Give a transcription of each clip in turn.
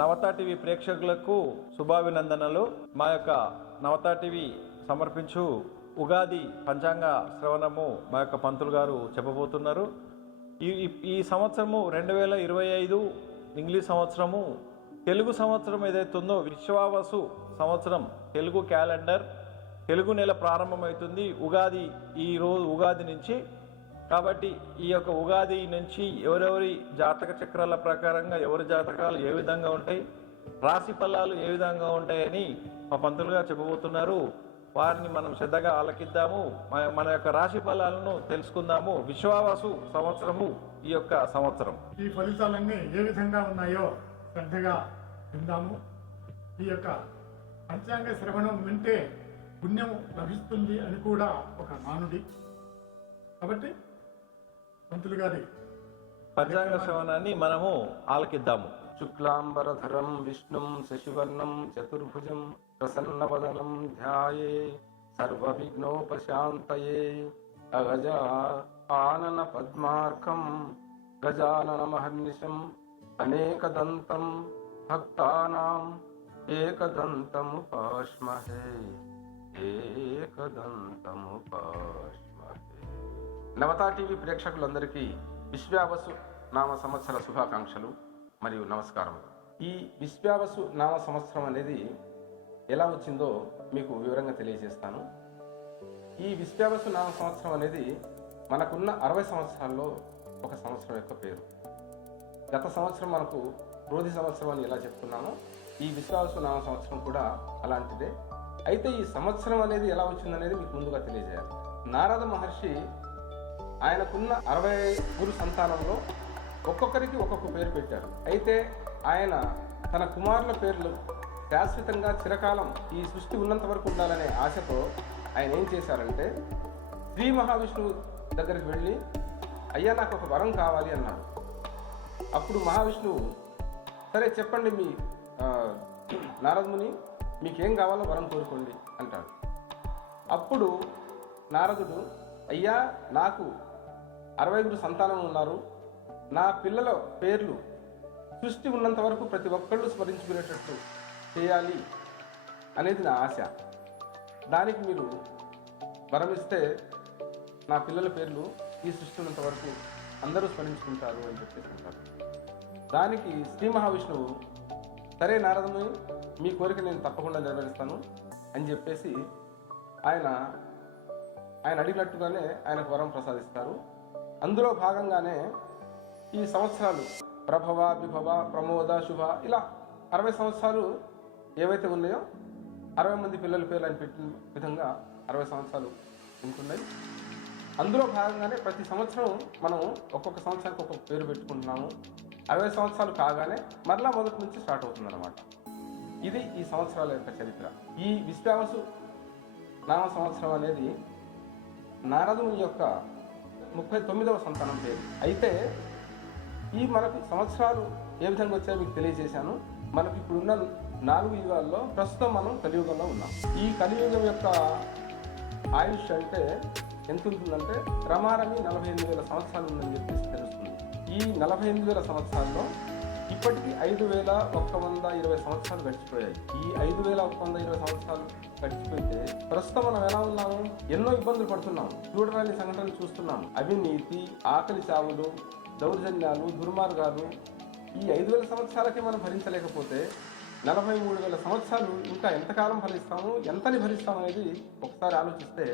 Navata TV ప్రేక్షకులకు శుభాభినందనలు. మా యొక్క నవతా టీవీ సమర్పించు ఉగాది పంచాంగ శ్రవణము మా యొక్క పంతులు గారు చెప్పబోతున్నారు. ఈ ఈ- సంవత్సరము రెండు వేల ఇరవై ఐదు ఇంగ్లీష్ సంవత్సరము తెలుగు సంవత్సరం ఏదైతే ఉందో విశ్వావసు సంవత్సరం తెలుగు క్యాలెండర్ తెలుగు నెల ప్రారంభమవుతుంది. ఉగాది ఈ రోజు ఉగాది నుంచి కాబట్టి ఈ యొక్క ఉగాది నుంచి ఎవరెవరి జాతక చక్రాల ప్రకారంగా ఎవరి జాతకాలు ఏ విధంగా ఉంటాయి రాశి ఫలాలు ఏ విధంగా ఉంటాయని మా పంతులు గారు చెప్పబోతున్నారు. వారిని మనం శ్రద్ధగా ఆలకిద్దాము. మన- మన యొక్క రాశి ఫలాలను తెలుసుకుందాము. విశ్వావాసు సంవత్సరము ఈ యొక్క సంవత్సరం. ఈ ఫలితాలన్నీ ఏ విధంగా ఉన్నాయో శ్రద్ధగా విందాము. ఈ యొక్క పంచాంగ శ్రవణం వింటే పుణ్యం లభిస్తుంది అని కూడా ఒక నానుడి కాబట్టి పంతులు గారి పంచాంగ శ్రవణాన్ని మనము ఆలకిద్దాము. శుక్లాంబరధరం విష్ణుం శశివర్ణం చతుర్భుజం ప్రసన్నవదనం ధ్యాయే సర్వవిఘ్నోపశాంతయే అగజ ఆనన పద్మార్కం గజాననమహర్నిశం అనేకదంతం భక్తానాం ఏకదంతముపాస్మహే ఏకదంతముపాస్మహే నవతా టీవీ ప్రేక్షకులందరికీ విశ్వావసు నామ సంవత్సర శుభాకాంక్షలు మరియు నమస్కారములు. ఈ విశ్వావసు నామ సంవత్సరం అనేది ఎలా వచ్చిందో మీకు వివరంగా తెలియజేస్తాను. ఈ విశ్వావసు నామ సంవత్సరం అనేది మనకున్న అరవై సంవత్సరాల్లో ఒక సంవత్సరం యొక్క పేరు. గత సంవత్సరం మనకు క్రోధి సంవత్సరం అని ఎలా చెప్పుకున్నామో ఈ విశ్వావసు నామ సంవత్సరం కూడా అలాంటిదే. అయితే ఈ సంవత్సరం అనేది ఎలా వచ్చిందనేది మీకు ముందుగా తెలియజేయాలి. నారద మహర్షి ఆయనకున్న అరవై గురు సంతానంలో ఒక్కొక్కరికి ఒక్కొక్క పేరు పెట్టారు. అయితే ఆయన తన కుమారుల పేర్లు శాశ్వతంగా చిరకాలం ఈ సృష్టి ఉన్నంత వరకు ఉండాలనే ఆశతో ఆయన ఏం చేశారంటే శ్రీ మహావిష్ణువు దగ్గరికి వెళ్ళి అయ్యా నాకు ఒక వరం కావాలి అన్నాడు. అప్పుడు మహావిష్ణువు సరే చెప్పండి మీ నారదుని మీకేం కావాలో వరం కోరుకోండి అంటాడు. అప్పుడు నారదుడు అయ్యా నాకు అరవైగురు సంతానం ఉన్నారు. నా పిల్లల పేర్లు సృష్టి ఉన్నంత వరకు ప్రతి ఒక్కళ్ళు స్మరించుకునేటట్టు చేయాలి అనేది నా ఆశ. దానికి మీరు వరమిస్తే నా పిల్లల పేర్లు ఈ సృష్టి ఉన్నంత వరకు అందరూ స్మరించుకుంటారు అని చెప్పేసి అంటారు. దానికి శ్రీ మహావిష్ణువు సరే నారదముని మీ కోరిక నేను తప్పకుండా నెరవేరుస్తాను అని చెప్పేసి ఆయన ఆయన అడిగినట్టుగానే ఆయనకు వరం ప్రసాదిస్తారు. అందులో భాగంగానే ఈ సంవత్సరాలు ప్రభవ విభవ ప్రమోద శుభ ఇలా అరవై సంవత్సరాలు ఏవైతే ఉన్నాయో అరవై మంది పిల్లల పేర్లు అని పెట్టిన విధంగా అరవై సంవత్సరాలు ఉంటున్నాయి. అందులో భాగంగానే ప్రతి సంవత్సరం మనం ఒక్కొక్క సంవత్సరానికి ఒక్కొక్క పేరు పెట్టుకుంటున్నాము. అరవై సంవత్సరాలు కాగానే మరలా మొదటి నుంచి స్టార్ట్ అవుతుంది ఇది ఈ సంవత్సరాల యొక్క చరిత్ర. ఈ విశ్వావసు నామ సంవత్సరం అనేది నారదుని యొక్క ముప్పై తొమ్మిదవ సంతానం పేరు. అయితే ఈ మనకు సంవత్సరాలు ఏ విధంగా వచ్చాయో మీకు తెలియజేశాను. మనకు ఇప్పుడున్న నాలుగు యుగాల్లో ప్రస్తుతం మనం కలియుగంలో ఉన్నాం. ఈ కలియుగం యొక్క ఆయుష్ అంటే ఎంత ఉంటుందంటే రమారమి నలభై ఎనిమిది వేల సంవత్సరాలు ఉందని చెప్పేసి తెలుస్తుంది. ఈ నలభై ఎనిమిది వేల సంవత్సరాల్లో ఇప్పటికీ ఐదు వేల ఒక్క వంద ఇరవై సంవత్సరాలు గడిచిపోయాయి. ఈ ఐదు వేల ఒక్క వంద ఇరవై సంవత్సరాలు గడిచిపోతే ప్రస్తుతం మనం ఎలా ఉన్నాము? ఎన్నో ఇబ్బందులు పడుతున్నాం చూడరాని సంఘటనలు చూస్తున్నాం అవినీతి ఆకలి చావులు దౌర్జన్యాలు దుర్మార్గాలు ఈ ఐదు వేల సంవత్సరాలకే మనం భరించలేకపోతే నలభై మూడు వేల సంవత్సరాలు ఇంకా ఎంతకాలం భరిస్తాము ఎంతని భరిస్తాము అనేది ఒకసారి ఆలోచిస్తే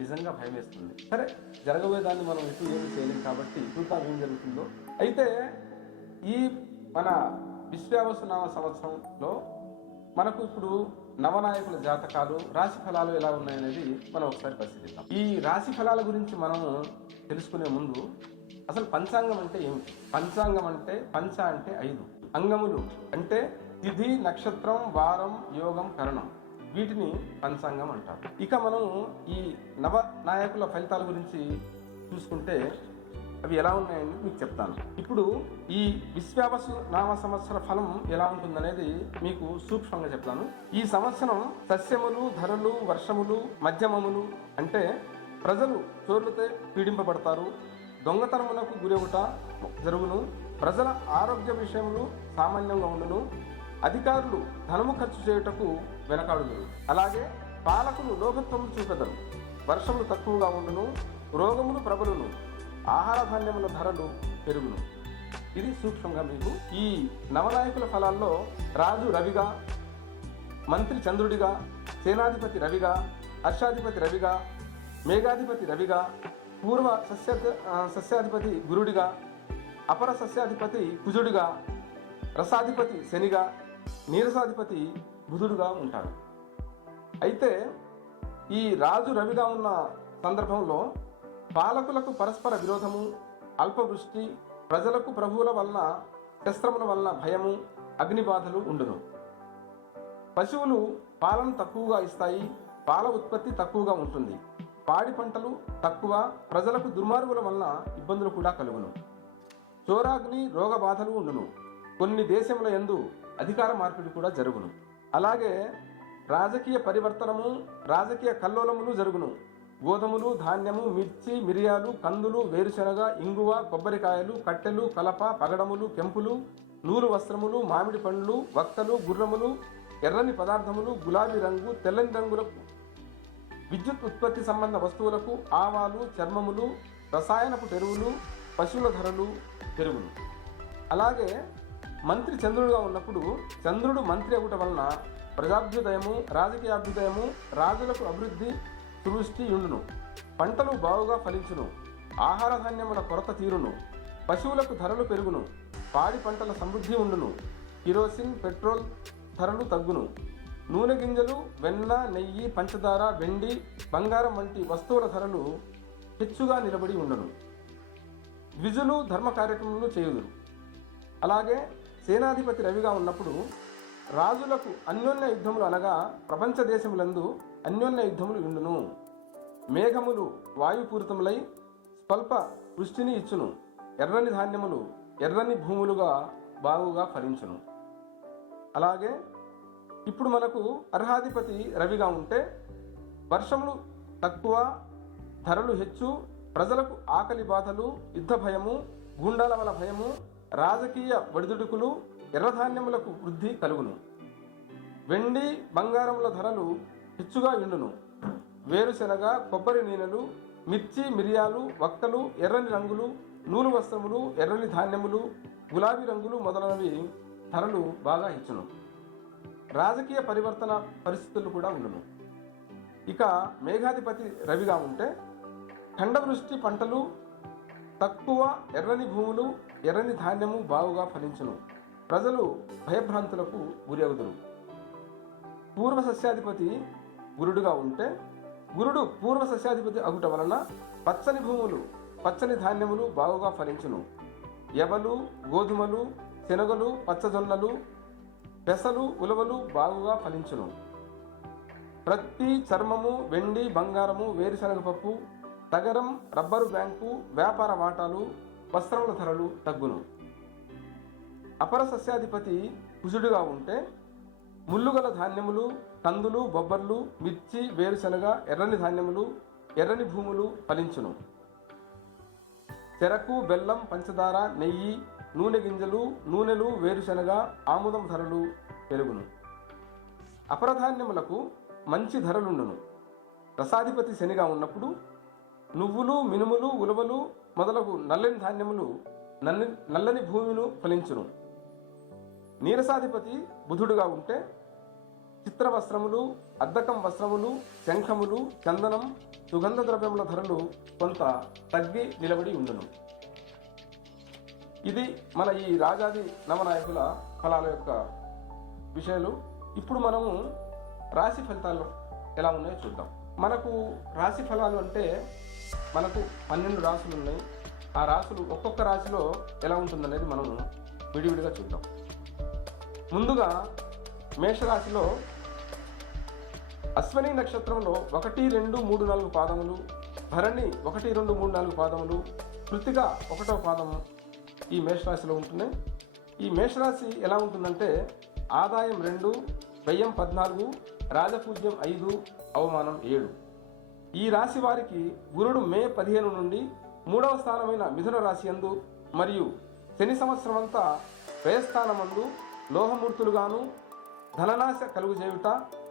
నిజంగా భయం వేస్తుంది సరే జరగబోయేదాన్ని మనం ఎటు ఏమి చేయలేం కాబట్టి చూద్దాం ఏం జరుగుతుందో. అయితే ఈ మన విశ్వావసునామ సంవత్సరంలో మనకు ఇప్పుడు నవనాయకుల జాతకాలు రాశి ఫలాలు ఎలా ఉన్నాయనేది మనం ఒకసారి పరిశీలిద్దాం. ఈ రాశి ఫలాల గురించి మనము తెలుసుకునే ముందు అసలు పంచాంగం అంటే ఏమిటి? పంచాంగం అంటే పంచ అంటే ఐదు. అంగములు అంటే తిథి నక్షత్రం వారం యోగం కరణం. వీటిని పంచాంగం అంటారు. ఇక మనం ఈ నవ నాయకుల ఫలితాల గురించి చూసుకుంటే అవి ఎలా ఉన్నాయని మీకు చెప్తాను. ఇప్పుడు ఈ విశ్వావసు నామ సంవత్సర ఫలం ఎలా ఉంటుందనేది మీకు సూక్ష్మంగా చెప్తాను. ఈ సంవత్సరం సస్యములు ధరలు వర్షములు మధ్యమములు అంటే ప్రజలు చోర్లతో పీడింపబడతారు. దొంగతనమునకు గురవుట జరుగును. ప్రజల ఆరోగ్య విషయములు సామాన్యంగా ఉండును. అధికారులు ధనము ఖర్చు చేయుటకు వెనకాడుదురు. అలాగే పాలకులు లోకత్వము చూపెదరు. వర్షములు తక్కువగా ఉండును. రోగములు ప్రబలును. ఆహార ధాన్యముల ధరలు పెరుగును. ఇది సూక్ష్మంగా మీకు ఈ నవనాయకుల ఫలాల్లో రాజు రవిగా మంత్రి చంద్రుడిగా సేనాధిపతి రవిగా హర్షాధిపతి రవిగా మేఘాధిపతి రవిగా పూర్వ సస్య సస్యాధిపతి గురుడిగా అపర సస్యాధిపతి కుజుడిగా రసాధిపతి శనిగా నీరసాధిపతి బుధుడుగా ఉంటారు. అయితే ఈ రాజు రవిగా ఉన్న సందర్భంలో పాలకులకు పరస్పర విరోధము అల్పవృష్టి ప్రజలకు ప్రభువుల వలన శస్త్రముల వలన భయము అగ్నిబాధలు ఉండును. పశువులు పాలను తక్కువగా ఇస్తాయి పాల ఉత్పత్తి తక్కువగా ఉంటుంది. పాడి పంటలు తక్కువ ప్రజలకు దుర్మార్గుల వలన ఇబ్బందులు కూడా కలుగును. చోరాగ్ని రోగ బాధలు ఉండును. కొన్ని దేశముల యందు అధికార మార్పిడి కూడా జరుగును. అలాగే రాజకీయ పరివర్తనము రాజకీయ కల్లోలములు జరుగును. గోధుమలు ధాన్యము మిర్చి మిరియాలు కందులు వేరుశనగ ఇంగువ కొబ్బరికాయలు కట్టెలు కలప పగడములు కెంపులు నూలు వస్త్రములు మామిడి పండ్లు వక్కలు గుర్రములు ఎర్రని పదార్థములు గులాబీ రంగు తెల్లని రంగులకు విద్యుత్ ఉత్పత్తి సంబంధ వస్తువులకు ఆవాలు చర్మములు రసాయనపు ఎరువులు పశువుల ధరలు పెరుగులు. అలాగే మంత్రి చంద్రుడుగా ఉన్నప్పుడు చంద్రుడు మంత్రి అగుట వలన ప్రజాభ్యుదయము రాజకీయాభ్యుదయము రాజులకు అభివృద్ధి సృష్టి ఉండును. పంటలు బావుగా ఫలించును. ఆహార ధాన్యముల కొరత తీరును. పశువులకు ధరలు పెరుగును. పాడి పంటల సమృద్ధి ఉండును. కిరోసిన్ పెట్రోల్ ధరలు తగ్గును. నూనె గింజలు వెన్న నెయ్యి పంచదార వెండి బంగారం వంటి వస్తువుల ధరలు హెచ్చుగా నిలబడి ఉండను. ద్విజులు ధర్మ కార్యక్రమాలు చేయుదురు. అలాగే సేనాధిపతి రవిగా ఉన్నప్పుడు రాజులకు అన్యోన్య యుద్ధములు అనగా ప్రపంచ దేశములందు అన్యోన్య యుద్ధములు ఉండును మేఘములు వాయుపూరితములై స్వల్ప వృష్టిని ఇచ్చును. ఎర్రని ధాన్యములు ఎర్రని భూములుగా బాగుగా ఫలించును. అలాగే ఇప్పుడు మనకు అర్హాధిపతి రవిగా ఉంటే వర్షములు తక్కువ ధరలు హెచ్చు ప్రజలకు ఆకలి బాధలు యుద్ధ భయము గుండాల వల భయము రాజకీయ ఒడిదుడుకులు ఎర్రధాన్యములకు వృద్ధి కలుగును. వెండి బంగారముల ధరలు హెచ్చుగా ఉండును వేరుశెనగ కొబ్బరి నీనలు మిర్చి మిరియాలు వక్కలు ఎర్రని రంగులు నూలు వస్త్రములు ఎర్రని ధాన్యములు గులాబీ రంగులు మొదలైనవి ధరలు బాగా హెచ్చును రాజకీయ పరివర్తన పరిస్థితులు కూడా ఉండును. ఇక మేఘాధిపతి రవిగా ఉంటే ఖండవృష్టి పంటలు తక్కువ ఎర్రని భూములు ఎర్రని ధాన్యము బావుగా ఫలించును. ప్రజలు భయభ్రాంతులకు గురవుదురు. పూర్వ సస్యాధిపతి గురుడుగా ఉంటే గురుడు పూర్వ సస్యాధిపతి అగుట వలన పచ్చని భూములు పచ్చని ధాన్యములు బాగుగా ఫలించును. ఎవలు గోధుమలు శనగలు పచ్చజొన్నలు పెసలు ఉలవలు బాగుగా ఫలించును. ప్రతి చర్మము వెండి బంగారము వేరుశనగ పప్పు తగరం రబ్బరు బ్యాంకు వ్యాపార వాటాలు వస్త్రముల ధరలు తగ్గును. అపర సస్యాధిపతి కుజుడుగా ఉంటే ముల్లుగల ధాన్యములు కందులు బొబ్బర్లు మిర్చి వేరుశనగ ఎర్రని ధాన్యములు ఎర్రని భూములు ఫలించును. చెరకు బెల్లం పంచదార నెయ్యి నూనె గింజలు నూనెలు వేరుశనగ ఆముదం ధరలు పెరుగును. అపరధాన్యములకు మంచి ధరలుండును. రసాధిపతి శనిగా ఉన్నప్పుడు నువ్వులు మినుములు ఉలవలు మొదలగు నల్లని ధాన్యములు నల్లని నల్లని భూమిను ఫలించును. నీరసాధిపతి బుధుడుగా ఉంటే చిత్ర వస్త్రములు అద్దకం వస్త్రములు శంఖములు చందనం సుగంధ ద్రవ్యముల ధరలు కొంత తగ్గి నిలబడి ఉండును. ఇది మన ఈ రాజాది నవనాయకుల ఫలాల యొక్క విషయాలు. ఇప్పుడు మనము రాశి ఫలితాలు ఎలా ఉన్నాయో చూద్దాం. మనకు రాశి ఫలాలు అంటే మనకు పన్నెండు రాసులు ఉన్నాయి. ఆ రాసులు ఒక్కొక్క రాశిలో ఎలా ఉంటుందనేది మనము విడివిడిగా చూద్దాం. ముందుగా మేషరాశిలో అశ్వని నక్షత్రంలో ఒకటి రెండు మూడు నాలుగు పాదములు భరణి ఒకటి రెండు మూడు నాలుగు పాదములు కృతిక ఒకటో పాదము ఈ మేషరాశిలో ఉంటున్నాయి. ఈ మేషరాశి ఎలా ఉంటుందంటే ఆదాయం రెండు వ్యయం పద్నాలుగు రాజపూజ్యం ఐదు అవమానం ఏడు. ఈ రాశి వారికి గురుడు మే పదిహేను నుండి మూడవ స్థానమైన మిథున రాశి యందు మరియు శని సంవత్సరం అంతా వ్యయస్థానమందు లోహమూర్తులుగాను ధననాశ కలుగు చేయుట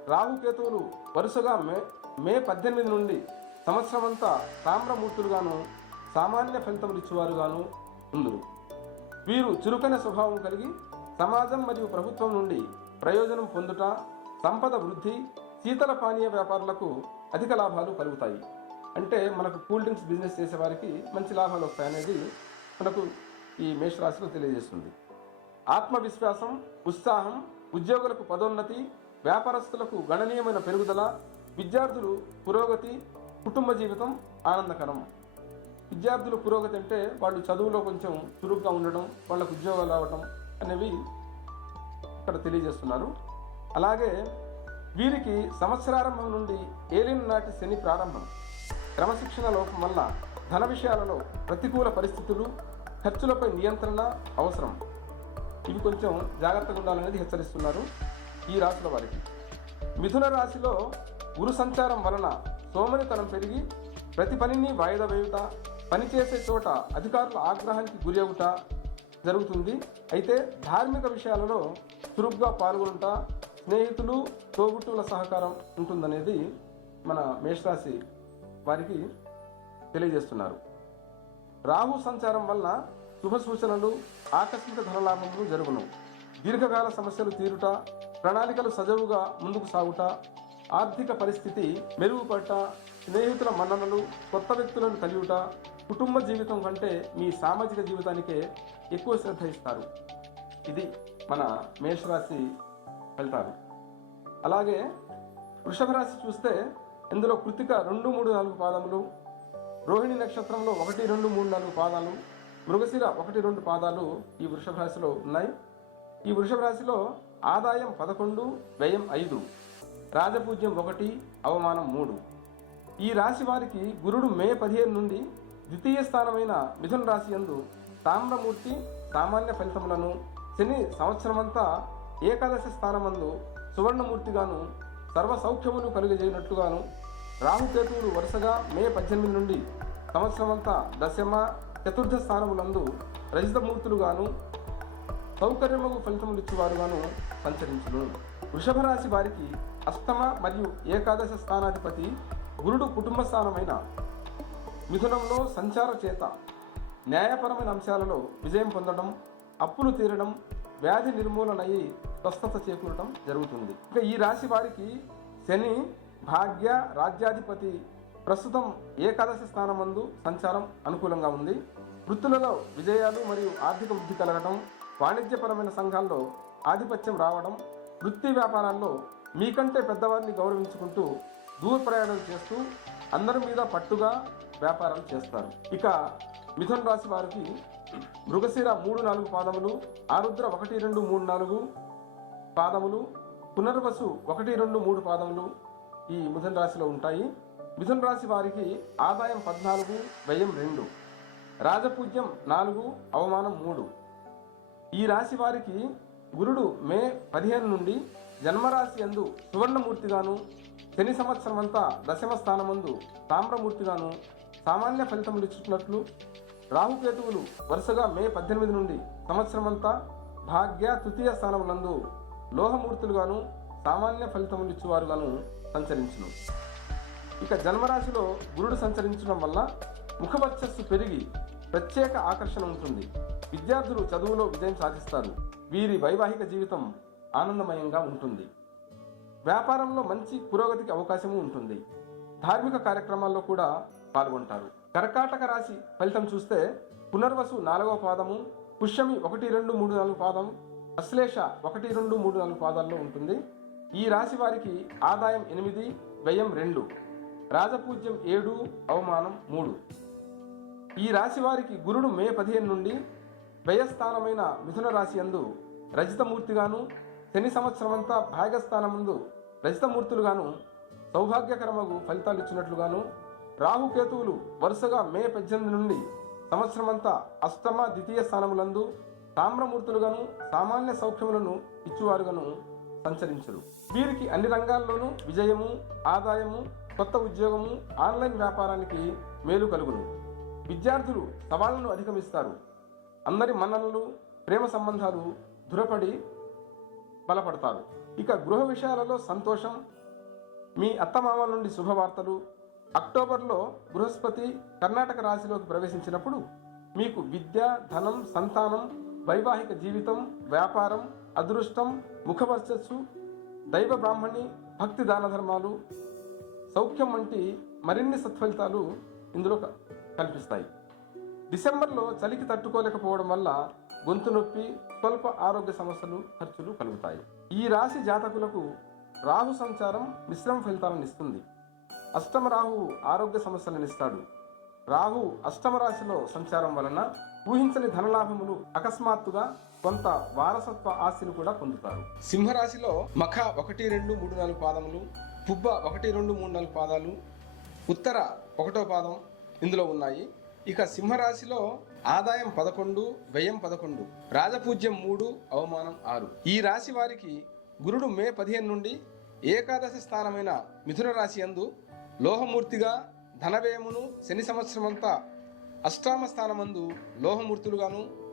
రాహుకేతువులు వరుసగా మే మే పద్దెనిమిది నుండి సంవత్సరమంతా తామ్రమూర్తులుగాను సామాన్య ఫలితములిచ్చేవారుగాను ఉందరు. వీరు చురుకైన స్వభావం కలిగి సమాజం మరియు ప్రభుత్వం నుండి ప్రయోజనం పొందుట సంపద వృద్ధి శీతల పానీయ వ్యాపారులకు అధిక లాభాలు కలుగుతాయి. అంటే మనకు కూల్ డ్రింక్స్ బిజినెస్ చేసే వారికి మంచి లాభాలు వస్తాయనేది మనకు ఈ మేషరాశిలో తెలియజేస్తుంది. ఆత్మవిశ్వాసం ఉత్సాహం ఉద్యోగులకు పదోన్నతి వ్యాపారస్తులకు గణనీయమైన పెరుగుదల విద్యార్థులు పురోగతి కుటుంబ జీవితం ఆనందకరం. విద్యార్థులు పురోగతి అంటే వాళ్ళు చదువులో కొంచెం చురుగ్గా ఉండడం వాళ్ళకు ఉద్యోగాలు రావటం అనేవి ఇక్కడ తెలియజేస్తున్నారు. అలాగే వీరికి సంవత్సరారంభం నుండి ఏలిన నాటి శని ప్రారంభం. క్రమశిక్షణ లోపం వల్ల ధన విషయాలలో ప్రతికూల పరిస్థితులు ఖర్చులపై నియంత్రణ అవసరం. ఇవి కొంచెం జాగ్రత్తగా ఉండాలనేది హెచ్చరిస్తున్నారు. ఈ రాశుల వారికి. మిథున రాశిలో గురు సంచారం వలన సోమరితనం పెరిగి ప్రతి పనిని వాయిదా వేయుట పనిచేసే చోట అధికారుల ఆగ్రహానికి గురి అవుట జరుగుతుంది. అయితే ధార్మిక విషయాలలో చురుగ్గా పాల్గొనుట స్నేహితులు తోబుట్టువుల సహకారం ఉంటుందనేది మన మేషరాశి వారికి తెలియజేస్తున్నారు. రాహు సంచారం వల్ల శుభ సూచనలు ఆకస్మిక ధనలాభములు జరుగును. దీర్ఘకాల సమస్యలు తీరుట ప్రణాళికలు సజవుగా ముందుకు సాగుట ఆర్థిక పరిస్థితి మెరుగుపడట స్నేహితుల మన్ననలు కొత్త వ్యక్తులను కలియుట కుటుంబ జీవితం కంటే మీ సామాజిక జీవితానికే ఎక్కువ శ్రద్ధ ఇస్తారు. ఇది మన మేషరాశి ఫలితాలు. అలాగే వృషభ రాశి చూస్తే ఇందులో కృతిక రెండు మూడు నాలుగు పాదములు రోహిణి నక్షత్రంలో ఒకటి రెండు మూడు నాలుగు పాదాలు మృగశిర ఒకటి రెండు పాదాలు ఈ వృషభ రాశిలో ఉన్నాయి. ఈ వృషభ రాశిలో ఆదాయం పదకొండు వ్యయం ఐదు రాజపూజ్యం ఒకటి అవమానం మూడు. ఈ రాశి వారికి గురుడు మే పదిహేను నుండి ద్వితీయ స్థానమైన మిథున రాశి యందు తామ్రమూర్తి సామాన్య ఫలితములను శని సంవత్సరమంతా ఏకాదశి స్థానమందు సువర్ణమూర్తిగాను సర్వ సౌఖ్యములు కలుగజేయనట్లుగాను రాహుకేతువులు వరుసగా మే పద్దెనిమిది నుండి సంవత్సరమంతా దశమ చతుర్థ స్థానములందు రజితమూర్తులుగాను సౌకర్యముకు ఫలితములిచ్చేవారుగాను సంచరించును. వృషభ రాశి వారికి అష్టమ మరియు ఏకాదశ స్థానాధిపతి గురుడు కుటుంబ స్థానమైన మిథునంలో సంచార చేత న్యాయపరమైన అంశాలలో విజయం పొందడం అప్పులు తీరడం వ్యాధి నిర్మూలనయ్యి స్వస్థత చేకూరడం జరుగుతుంది. ఇక ఈ రాశి వారికి శని భాగ్య రాజ్యాధిపతి ప్రస్తుతం ఏకాదశ స్థానమందు సంచారం అనుకూలంగా ఉంది. వృత్తులలో విజయాలు మరియు ఆర్థిక వృద్ధి కలగడం వాణిజ్యపరమైన సంఘాల్లో ఆధిపత్యం రావడం వృత్తి వ్యాపారాల్లో మీకంటే పెద్దవారిని గౌరవించుకుంటూ దూర ప్రయాణం చేస్తూ అందరి మీద పట్టుగా వ్యాపారాలు చేస్తారు. ఇక మిథున్ రాశి వారికి మృగశిర మూడు నాలుగు పాదములు ఆరుద్ర ఒకటి రెండు మూడు నాలుగు పాదములు పునర్వసు ఒకటి రెండు మూడు పాదములు ఈ మిథున్ రాశిలో ఉంటాయి. మిథున్ రాశి వారికి ఆదాయం పద్నాలుగు వ్యయం రెండు రాజపూజ్యం నాలుగు అవమానం మూడు. ఈ రాశి వారికి గురుడు మే పదిహేను నుండి జన్మరాశి యందు సువర్ణమూర్తిగాను శని సంవత్సరం అంతా దశమ స్థానమందు తామ్రమూర్తిగాను సామాన్య ఫలితములు ఇచ్చుకున్నట్లు రాహుకేతువులు వరుసగా మే పద్దెనిమిది నుండి సంవత్సరమంతా భాగ్య తృతీయ స్థానములందు లోహమూర్తులుగాను సామాన్య ఫలితములు ఇచ్చేవారుగాను సంచరించును. ఇక జన్మరాశిలో గురుడు సంచరించడం వల్ల ముఖవర్చస్సు పెరిగి ప్రత్యేక ఆకర్షణ ఉంటుంది. విద్యార్థులు చదువులో విజయం సాధిస్తారు. వీరి వైవాహిక జీవితం ఆనందమయంగా ఉంటుంది. వ్యాపారంలో మంచి పురోగతికి అవకాశము ఉంటుంది. ధార్మిక కార్యక్రమాల్లో కూడా పాల్గొంటారు. కర్కాటక రాశి ఫలితం చూస్తే పునర్వసు నాలుగవ పాదము పుష్యమి ఒకటి రెండు మూడు నాలుగు పాదం అశ్లేష ఒకటి రెండు మూడు నాలుగు పాదాల్లో ఉంటుంది. ఈ రాశి వారికి ఆదాయం ఎనిమిది వ్యయం రెండు రాజపూజ్యం ఏడు అవమానం మూడు. ఈ రాశి వారికి గురుడు మే పదిహేను నుండి వ్యయస్థానమైన మిథున రాశి యందు రజితమూర్తిగాను శని సంవత్సరమంతా భాగస్థానముందు రజితమూర్తులుగాను సౌభాగ్యకరమగు ఫలితాలు ఇచ్చినట్లుగాను రాహుకేతువులు వరుసగా మే పద్దెనిమిది నుండి సంవత్సరమంతా అష్టమ ద్వితీయ స్థానములందు తామ్రమూర్తులుగాను సామాన్య సౌఖ్యములను ఇచ్చువారుగాను సంచరించరు. వీరికి అన్ని రంగాల్లోనూ విజయము ఆదాయము కొత్త ఉద్యోగము ఆన్లైన్ వ్యాపారానికి మేలు కలుగును. విద్యార్థులు సవాళ్ళను అధిగమిస్తారు. అందరి మన్ననలు ప్రేమ సంబంధాలు దృఢపడి బలపడతారు. ఇక గృహ విషయాలలో సంతోషం మీ అత్తమామల నుండి శుభవార్తలు అక్టోబర్లో బృహస్పతి కర్ణాటక రాశిలోకి ప్రవేశించినప్పుడు మీకు విద్య ధనం సంతానం వైవాహిక జీవితం వ్యాపారం అదృష్టం ముఖవర్చస్సు దైవ బ్రాహ్మణి భక్తి దాన ధర్మాలు సౌఖ్యం వంటి మరిన్ని సత్ఫలితాలు ఇందులో కల్పిస్తాయి. డిసెంబర్లో చలికి తట్టుకోలేకపోవడం వల్ల గొంతు నొప్పి స్వల్ప ఆరోగ్య సమస్యలు ఖర్చులు కలుగుతాయి. ఈ రాశి జాతకులకు రాహు సంచారం మిశ్రమ ఫలితాలను ఇస్తుంది. అష్టమ రాహు ఆరోగ్య సమస్యలను ఇస్తాడు. రాహు అష్టమ రాశిలో సంచారం వలన ఊహించని ధనలాభములు అకస్మాత్తుగా కొంత వారసత్వ ఆస్తిని కూడా పొందుతారు. సింహరాశిలో మఖ ఒకటి రెండు మూడు నాలుగు పాదములు పుబ్బ ఒకటి రెండు మూడు నాలుగు పాదాలు ఉత్తర ఒకటో పాదం ఇందులో ఉన్నాయి. ఇక సింహరాశిలో ఆదాయం పదకొండు వ్యయం పదకొండు రాజపూజ్యం మూడు అవమానం ఆరు. ఈ రాశి వారికి గురుడు మే పదిహేను నుండి ఏకాదశి స్థానమైన మిథున రాశి యందు లోహమూర్తిగా ధనవ్యయమును శని సంవత్సరమంతా అష్టామ స్థానమందు లోహమూర్తులుగాను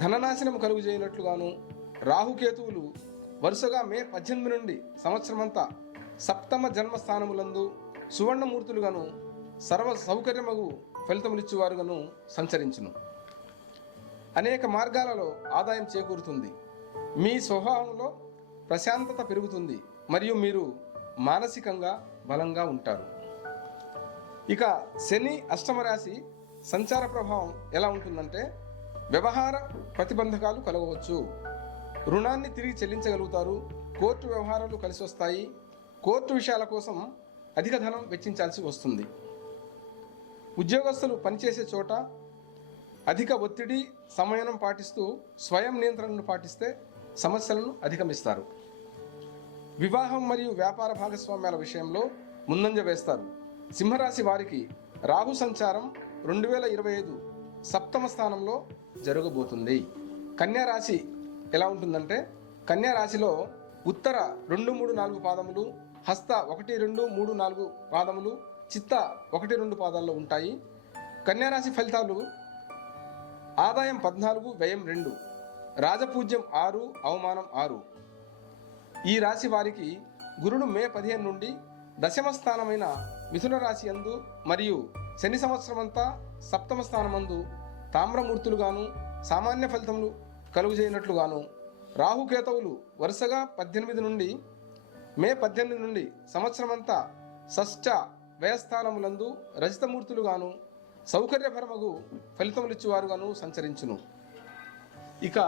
ధననాశనము కలుగు చేయనట్లుగాను రాహుకేతువులు వరుసగా మే పద్దెనిమిది నుండి సంవత్సరమంతా సప్తమ జన్మస్థానములందు సువర్ణమూర్తులుగాను సర్వ సౌకర్యమగు ఫలితములిచ్చువారుగాను సంచరించును. అనేక మార్గాలలో ఆదాయం చేకూరుతుంది. మీ స్వభావంలో ప్రశాంతత పెరుగుతుంది మరియు మీరు మానసికంగా బలంగా ఉంటారు. ఇక శని అష్టమ రాశి సంచార ప్రభావం ఎలా ఉంటుందంటే వ్యవహార ప్రతిబంధకాలు కలగవచ్చు. రుణాన్ని తిరిగి చెల్లించగలుగుతారు. కోర్టు వ్యవహారాలు కలిసి వస్తాయి కోర్టు విషయాల కోసం అధిక ధనం వెచ్చించాల్సి వస్తుంది. ఉద్యోగస్తులు పనిచేసే చోట అధిక ఒత్తిడి సమయనం పాటిస్తూ స్వయం నియంత్రణను పాటిస్తే సమస్యలను అధిగమిస్తారు. వివాహం మరియు వ్యాపార భాగస్వామ్యాల విషయంలో ముందంజ వేస్తారు. సింహరాశి వారికి రాహు సంచారం రెండు వేల ఇరవై ఐదు సప్తమ స్థానంలో జరగబోతుంది. కన్యా రాశి ఎలా ఉంటుందంటే కన్యా రాశిలో ఉత్తర రెండు మూడు నాలుగు పాదములు హస్త ఒకటి రెండు మూడు నాలుగు పాదములు చిత్త ఒకటి రెండు పాదాల్లో ఉంటాయి. కన్యారాశి ఫలితాలు ఆదాయం పద్నాలుగు వ్యయం రెండు. రాజపూజ్యం ఆరు అవమానం ఆరు. ఈ రాశి వారికి గురుడు మే పదిహేను నుండి దశమ స్థానమైన మిథున రాశి యందు మరియు శని సంవత్సరమంతా సప్తమ స్థానమందు తామ్రమూర్తులుగాను సామాన్య ఫలితములు కలుగుజేయనట్లుగాను రాహుకేతవులు వరుసగా పద్దెనిమిది నుండి మే పద్దెనిమిది నుండి సంవత్సరమంతా షష్ట వ్యయస్థానములందు రజితమూర్తులుగాను సౌకర్యపరమగు ఫలితములిచ్చువారుగాను సంచరించును. ఇక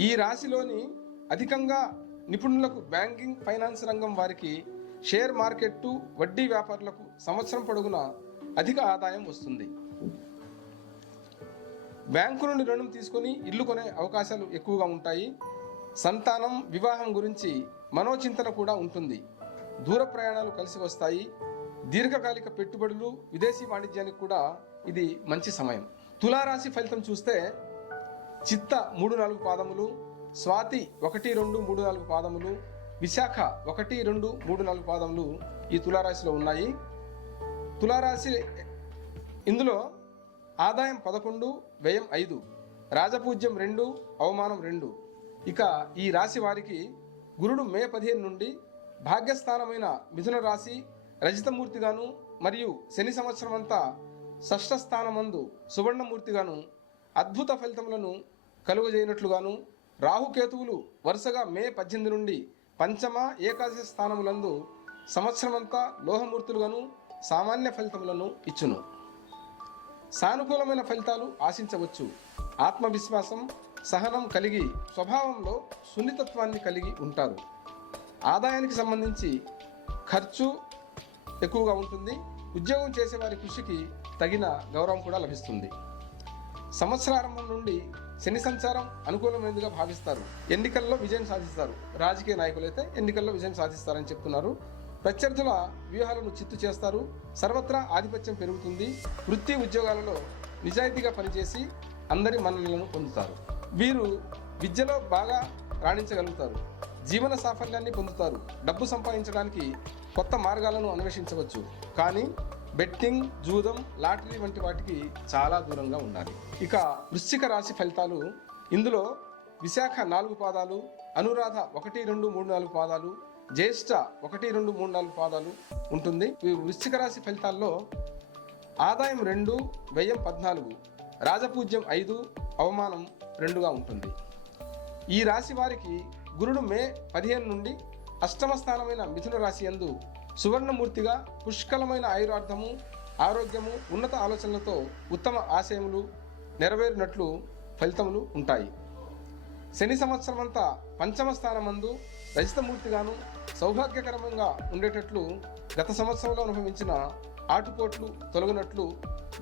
ఈ రాశిలోని అధికంగా నిపుణులకు బ్యాంకింగ్ ఫైనాన్స్ రంగం వారికి షేర్ మార్కెట్టు వడ్డీ వ్యాపారులకు సంవత్సరం పొడుగున అధిక ఆదాయం వస్తుంది. బ్యాంకు నుండి రుణం తీసుకొని ఇల్లు కొనే అవకాశాలు ఎక్కువగా ఉంటాయి. సంతానం వివాహం గురించి మనోచింతన కూడా ఉంటుంది. దూర ప్రయాణాలు కలిసి వస్తాయి. దీర్ఘకాలిక పెట్టుబడులు విదేశీ వాణిజ్యానికి కూడా ఇది మంచి సమయం. తులారాశి ఫలితం చూస్తే చిత్త మూడు నాలుగు పాదములు స్వాతి ఒకటి రెండు మూడు నాలుగు పాదములు విశాఖ ఒకటి రెండు మూడు నాలుగు పాదములు ఈ తులారాశిలో ఉన్నాయి. తులారాశి ఇందులో ఆదాయం పదకొండు వ్యయం ఐదు రాజపూజ్యం రెండు అవమానం రెండు. ఇక ఈ రాశి వారికి గురుడు మే పదిహేను నుండి భాగ్యస్థానమైన మిథున రాశి రజితమూర్తిగాను మరియు శని సంవత్సరం అంతా షష్ఠ స్థానమందు సువర్ణమూర్తిగాను అద్భుత ఫలితములను కలుగజేయనట్లుగాను రాహుకేతువులు వరుసగా మే పద్దెనిమిది నుండి పంచమ ఏకాదశి స్థానములందు సంవత్సరమంతా లోహమూర్తులుగాను సామాన్య ఫలితములను ఇచ్చును. సానుకూలమైన ఫలితాలు ఆశించవచ్చు. ఆత్మవిశ్వాసం సహనం కలిగి స్వభావంలో సున్నితత్వాన్ని కలిగి ఉంటారు. ఆదాయానికి సంబంధించి ఖర్చు ఎక్కువగా ఉంటుంది. ఉద్యోగం చేసేవారి కృషికి తగిన గౌరవం కూడా లభిస్తుంది. సంవత్సరారంభం నుండి శని సంచారం అనుకూలమైనదిగా భావిస్తారు. ఎన్నికల్లో విజయం సాధిస్తారు. రాజకీయ నాయకులైతే ఎన్నికల్లో విజయం సాధిస్తారని చెప్తున్నారు. ప్రత్యర్థుల వ్యూహాలను చిత్తు చేస్తారు. సర్వత్రా ఆధిపత్యం పెరుగుతుంది. వృత్తి ఉద్యోగాలలో నిజాయితీగా పనిచేసి అందరి మన్ననలను పొందుతారు. వీరు విద్యలో బాగా రాణించగలుగుతారు. జీవన సాఫల్యాన్ని పొందుతారు. డబ్బు సంపాదించడానికి కొత్త మార్గాలను అన్వేషించవచ్చు. కానీ బెట్టింగ్ జూదం లాటరీ వంటి వాటికి చాలా దూరంగా ఉండాలి. ఇక వృశ్చిక రాశి ఫలితాలు ఇందులో విశాఖ నాలుగు పాదాలు అనురాధ ఒకటి రెండు మూడు నాలుగు పాదాలు జ్యేష్ఠ ఒకటి రెండు మూడు నాలుగు పాదాలు ఉంటుంది. వృశ్చిక రాశి ఫలితాల్లో ఆదాయం రెండు వ్యయం పద్నాలుగు రాజపూజ్యం ఐదు అవమానం రెండుగా ఉంటుంది. ఈ రాశి వారికి గురుడు మే పదిహేను నుండి అష్టమ స్థానమైన మిథున రాశి యందు సువర్ణమూర్తిగా పుష్కలమైన ఆయురార్థము ఆరోగ్యము ఉన్నత ఆలోచనలతో ఉత్తమ ఆశయములు నెరవేరినట్లు ఫలితములు ఉంటాయి. శని సంవత్సరం అంతా పంచమ స్థానమందు రజితమూర్తిగాను సౌభాగ్యకరంగా ఉండేటట్లు గత సంవత్సరంలో అనుభవించిన ఆటుపోట్లు తొలగినట్లు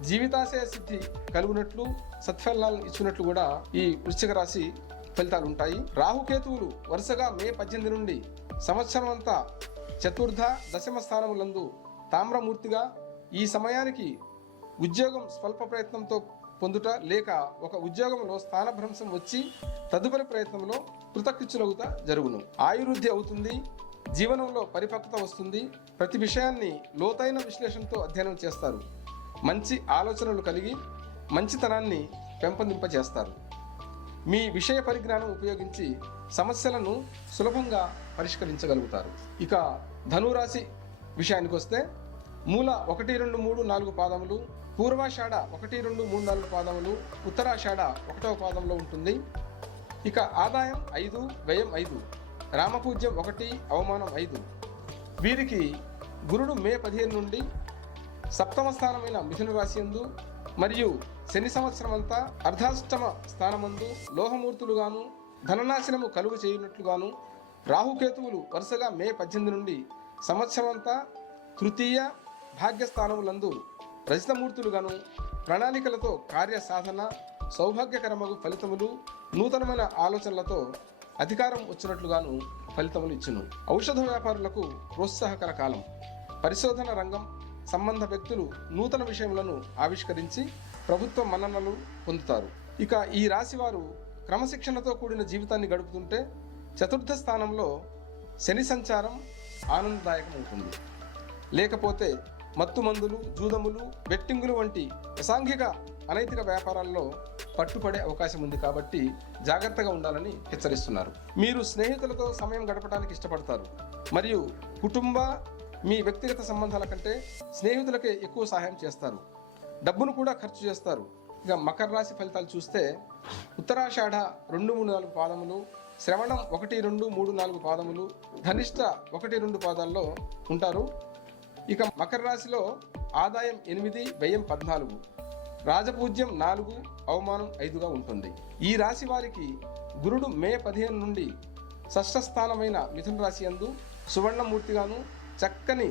జీవితాశయ సిద్ధి కలుగునట్లు సత్ఫలాలను ఇచ్చినట్లు కూడా ఈ వృశ్చిక రాశి ఫలితాలు ఉంటాయి రాహుకేతువులు వరుసగా మే పద్దెనిమిది నుండి సంవత్సరం అంతా చతుర్థ దశమ స్థానములందు తామ్రమూర్తిగా ఈ సమయానికి ఉద్యోగం స్వల్ప ప్రయత్నంతో పొందుట లేక ఒక ఉద్యోగంలో స్థానభ్రంశం వచ్చి తదుపరి ప్రయత్నంలో కృతకృత్యులవుత జరుగును. ఆయువృద్ధి అవుతుంది జీవనంలో పరిపక్వత వస్తుంది ప్రతి విషయాన్ని లోతైన విశ్లేషణతో అధ్యయనం చేస్తారు. మంచి ఆలోచనలు కలిగి మంచితనాన్ని పెంపొందింపజేస్తారు. మీ విషయ పరిజ్ఞానం ఉపయోగించి సమస్యలను సులభంగా పరిష్కరించగలుగుతారు. ఇక ధనురాశి విషయానికి వస్తే మూల ఒకటి రెండు మూడు నాలుగు పాదములు పూర్వాషాఢ ఒకటి రెండు మూడు నాలుగు పాదములు ఉత్తరాషాఢ ఒకటవ పాదంలో ఉంటుంది. ఇక ఆదాయం ఐదు వ్యయం ఐదు రామపూజ్యం ఒకటి అవమానం ఐదు. వీరికి గురుడు మే పదిహేను నుండి సప్తమ స్థానమైన మిథున రాశి యందు మరియు శని సంవత్సరం అంతా అర్ధాష్టమ స్థానమందు లోహమూర్తులుగాను ధననాశనము కలుగు చేయునట్లుగాను రాహుకేతువులు వరుసగా మే పద్దెనిమిది నుండి సంవత్సరం అంతా తృతీయ భాగ్యస్థానములందు రజితమూర్తులుగాను ప్రణాళికలతో కార్య సాధన సౌభాగ్యకరమగు ఫలితములు నూతనమైన ఆలోచనలతో అధికారం వచ్చినట్లుగాను ఫలితములు ఇచ్చును ఔషధ వ్యాపారులకు ప్రోత్సాహకర కాలం. పరిశోధన రంగం సంబంధ వ్యక్తులు నూతన విషయములను ఆవిష్కరించి ప్రభుత్వ మన్ననలు పొందుతారు. ఇక ఈ రాశి వారు క్రమశిక్షణతో కూడిన జీవితాన్ని గడుపుతుంటే చతుర్థ స్థానంలో శని సంచారం ఆనందదాయకం ఉంటుంది లేకపోతే మత్తు మందులు జూదములు బెట్టింగులు వంటి అసాంఘిక అనైతిక వ్యాపారాల్లో పట్టుపడే అవకాశం ఉంది కాబట్టి జాగ్రత్తగా ఉండాలని హెచ్చరిస్తున్నారు. మీరు స్నేహితులతో సమయం గడపడానికి ఇష్టపడతారు. మరియు కుటుంబ మీ వ్యక్తిగత సంబంధాల కంటే స్నేహితులకే ఎక్కువ సహాయం చేస్తారు. డబ్బును కూడా ఖర్చు చేస్తారు. ఇక మకర రాశి ఫలితాలు చూస్తే ఉత్తరాషాఢ రెండు మూడు నాలుగు పాదములు శ్రవణం ఒకటి రెండు మూడు నాలుగు పాదములు ధనిష్ట ఒకటి రెండు పాదాల్లో ఉంటారు. ఇక మకర రాశిలో ఆదాయం ఎనిమిది వ్యయం పద్నాలుగు రాజపూజ్యం నాలుగు అవమానం ఐదుగా ఉంటుంది. ఈ రాశి వారికి గురుడు మే పదిహేను నుండి షష్ఠస్థానమైన మిథున రాశి యందు సువర్ణమూర్తిగాను చక్కని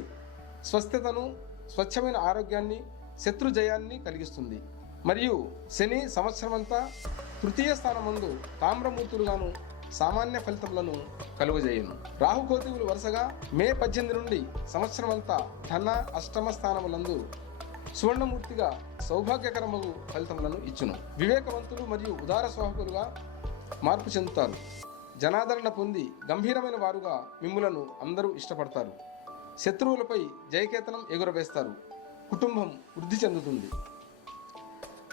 స్వస్థతను స్వచ్ఛమైన ఆరోగ్యాన్ని శత్రు జయాన్ని కలిగిస్తుంది. మరియు శని సంవత్సరమంతా తృతీయ స్థానమందు తామ్రమూర్తులుగాను సామాన్య ఫలితములను కలుగజేయును. రాహుకోతివులు వరుసగా మే పద్దెనిమిది నుండి సంవత్సరమంతా ధన అష్టమ స్థానములందు సువర్ణమూర్తిగా సౌభాగ్యకరమగు ఫలితములను ఇచ్చును. వివేకవంతులు మరియు ఉదార స్వాహకులుగా మార్పు చెందుతారు. జనాదరణ పొంది గంభీరమైన వారుగా మిమ్ములను అందరూ ఇష్టపడతారు. శత్రువులపై జయకేతనం ఎగురవేస్తారు. కుటుంబం వృద్ధి చెందుతుంది.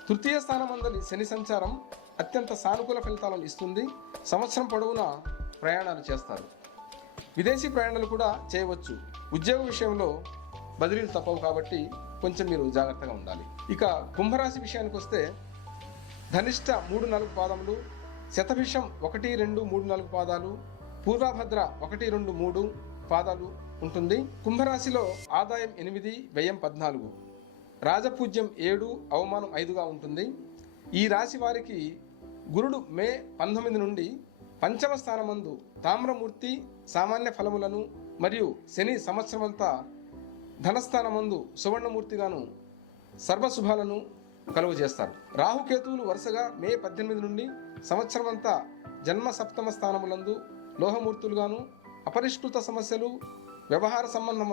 తృతీయ స్థానమందలి శని సంచారం అత్యంత సానుకూల ఫలితాలను ఇస్తుంది. సంవత్సరం పొడవునా ప్రయాణాలు చేస్తారు. విదేశీ ప్రయాణాలు కూడా చేయవచ్చు. ఉద్యోగ విషయంలో బదిలీలు తప్పవు కాబట్టి కొంచెం మీరు జాగ్రత్తగా ఉండాలి. ఇక కుంభరాశి విషయానికి వస్తే ధనిష్ట మూడు నాలుగు పాదములు శతభిషం ఒకటి రెండు మూడు నాలుగు పాదాలు పూర్వభద్ర ఒకటి రెండు మూడు పాదాలు ఉంటుంది. కుంభరాశిలో ఆదాయం ఎనిమిది వ్యయం పద్నాలుగు. రాజపూజ్యం ఏడు అవమానం ఐదుగా ఉంటుంది. ఈ రాశి వారికి గురుడు మే పంతొమ్మిది నుండి పంచమ స్థానమందు తామ్రమూర్తి సామాన్య ఫలములను మరియు శని సంవత్సరమంతా ధనస్థానమందు సువర్ణమూర్తిగాను సర్వశుభాలను కలుగు చేస్తారు రాహుకేతువులు వరుసగా మే పద్దెనిమిది నుండి సంవత్సరమంతా జన్మ సప్తమ స్థానములందు లోహమూర్తులుగాను అపరిష్కృత సమస్యలు వ్యవహార సంబంధం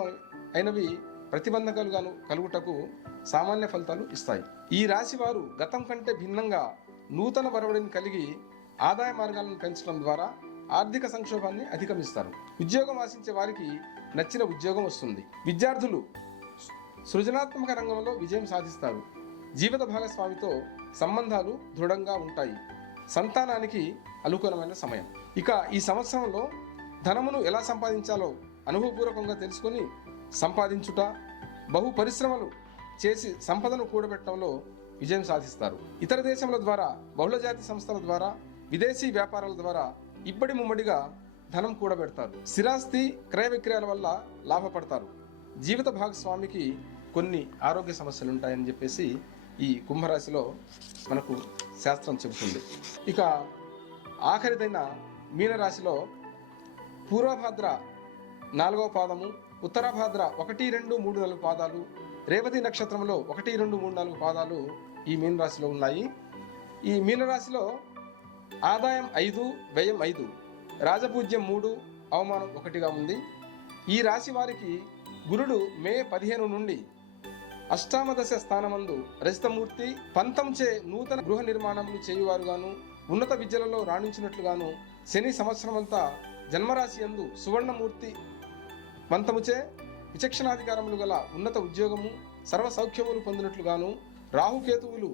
అయినవి ప్రతిబంధకాలుగాను కలుగుటకు సామాన్య ఫలితాలు ఇస్తాయి. ఈ రాశి వారు గతం కంటే భిన్నంగా నూతన బరవడిని కలిగి ఆదాయ మార్గాలను పెంచడం ద్వారా ఆర్థిక సంక్షోభాన్ని అధిగమిస్తారు. ఉద్యోగం ఆశించే వారికి నచ్చిన ఉద్యోగం వస్తుంది. విద్యార్థులు సృజనాత్మక రంగంలో విజయం సాధిస్తారు. జీవిత భాగస్వామితో సంబంధాలు దృఢంగా ఉంటాయి. సంతానానికి అనుకూలమైన సమయం. ఇక ఈ సంవత్సరంలో ధనమును ఎలా సంపాదించాలో అనుభవపూర్వకంగా తెలుసుకొని సంపాదించుట బహు పరిశ్రమలు చేసి సంపదను కూడబెట్టడంలో విజయం సాధిస్తారు. ఇతర దేశముల ద్వారా బహుళజాతి సంస్థల ద్వారా విదేశీ వ్యాపారాల ద్వారా ఇబ్బడి ముమ్మడిగా ధనం కూడబెడతారు. స్థిరాస్తి క్రయ విక్రయాల వల్ల లాభపడతారు. జీవిత భాగస్వామికి కొన్ని ఆరోగ్య సమస్యలు ఉంటాయని చెప్పేసి ఈ కుంభరాశిలో మనకు శాస్త్రం చెబుతుంది. ఇక ఆఖరిదైన మీనరాశిలో పూర్వభాద్ర నాలుగవ పాదము ఉత్తరాభాద్ర ఒకటి రెండు మూడు నాలుగు పాదాలు రేవతి నక్షత్రంలో ఒకటి రెండు మూడు నాలుగు పాదాలు ఈ మీనరాశిలో ఉన్నాయి. ఈ మీనరాశిలో ఆదాయం ఐదు వ్యయం ఐదు రాజపూజ్యం మూడు అవమానం ఒకటిగా ఉంది. ఈ రాశి వారికి గురుడు మే పదిహేను నుండి అష్టామదశ స్థానమందు రజితమూర్తి పంతంచే నూతన గృహ నిర్మాణములు చేయువారుగాను ఉన్నత విద్యలలో రాణించినట్లుగాను శని సంవత్సరమంతా జన్మరాశి యందు సువర్ణమూర్తి మంతముచే విచక్షణాధికారములు గల ఉన్నత ఉద్యోగము సర్వసౌఖ్యములు పొందినట్లుగాను రాహుకేతువులు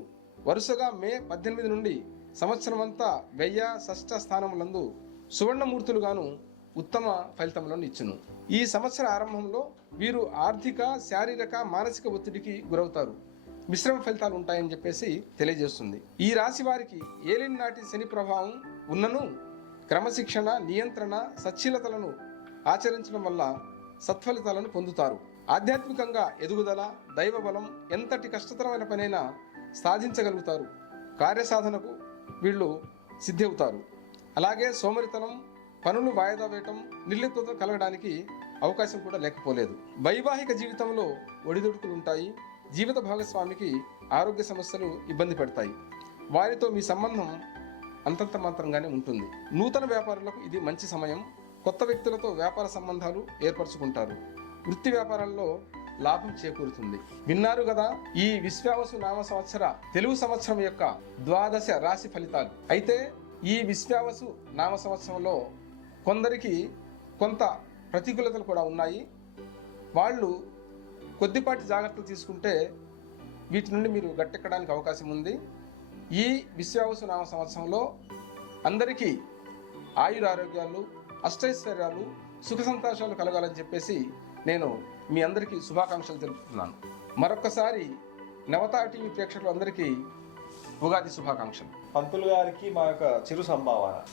వరుసగా మే పద్దెనిమిది నుండి సంవత్సరమంతా వెయ్య షష్ఠ స్థానములందు సువర్ణమూర్తులుగాను ఉత్తమ ఫలితములను ఇచ్చును. ఈ సంవత్సర ఆరంభంలో వీరు ఆర్థిక శారీరక మానసిక ఒత్తిడికి గురవుతారు. మిశ్రమ ఫలితాలు ఉంటాయని చెప్పేసి తెలియజేస్తుంది. ఈ రాశి వారికి ఏలిన్ నాటి శని ప్రభావం ఉన్నను క్రమశిక్షణ నియంత్రణ సచ్ఛీలతలను ఆచరించడం వల్ల సత్ఫలితాలను పొందుతారు. ఆధ్యాత్మికంగా ఎదుగుదల దైవ బలం ఎంతటి కష్టతరమైన పనైనా సాధించగలుగుతారు. కార్యసాధనకు వీళ్ళు సిద్ధి అవుతారు అలాగే సోమరితనం పనులు వాయిదా వేయటం నిర్లిప్తత కలగడానికి అవకాశం కూడా లేకపోలేదు. వైవాహిక జీవితంలో ఒడిదుడుకులు ఉంటాయి. జీవిత భాగస్వామికి ఆరోగ్య సమస్యలు ఇబ్బంది పెడతాయి. వారితో మీ సంబంధం అంతంత మాత్రంగానే ఉంటుంది. నూతన వ్యాపారులకు ఇది మంచి సమయం. కొత్త వ్యక్తులతో వ్యాపార సంబంధాలు ఏర్పరచుకుంటారు. వృత్తి వ్యాపారాల్లో లాభం చేకూరుతుంది. విన్నారు కదా ఈ విశ్వావసు నామ సంవత్సర తెలుగు సంవత్సరం యొక్క ద్వాదశ రాశి ఫలితాలు. అయితే ఈ విశ్వావసు నామ సంవత్సరంలో కొందరికి కొంత ప్రతికూలతలు కూడా ఉన్నాయి. వాళ్ళు కొద్దిపాటి జాగ్రత్తలు తీసుకుంటే వీటి నుండి మీరు గట్టెక్కడానికి అవకాశం ఉంది. ఈ విశ్వావసు నామ సంవత్సరంలో అందరికీ ఆయుర ఆరోగ్యాలు అష్టైశ్వర్యాలు సుఖ సంతోషాలు కలగాలని చెప్పేసి నేను మీ అందరికీ శుభాకాంక్షలు తెలుపుతున్నాను. మరొకసారి నవతా టీవీ ప్రేక్షకులందరికీ ఉగాది శుభాకాంక్షలు. పంతులు గారికి మా యొక్క చిరు సంభావన.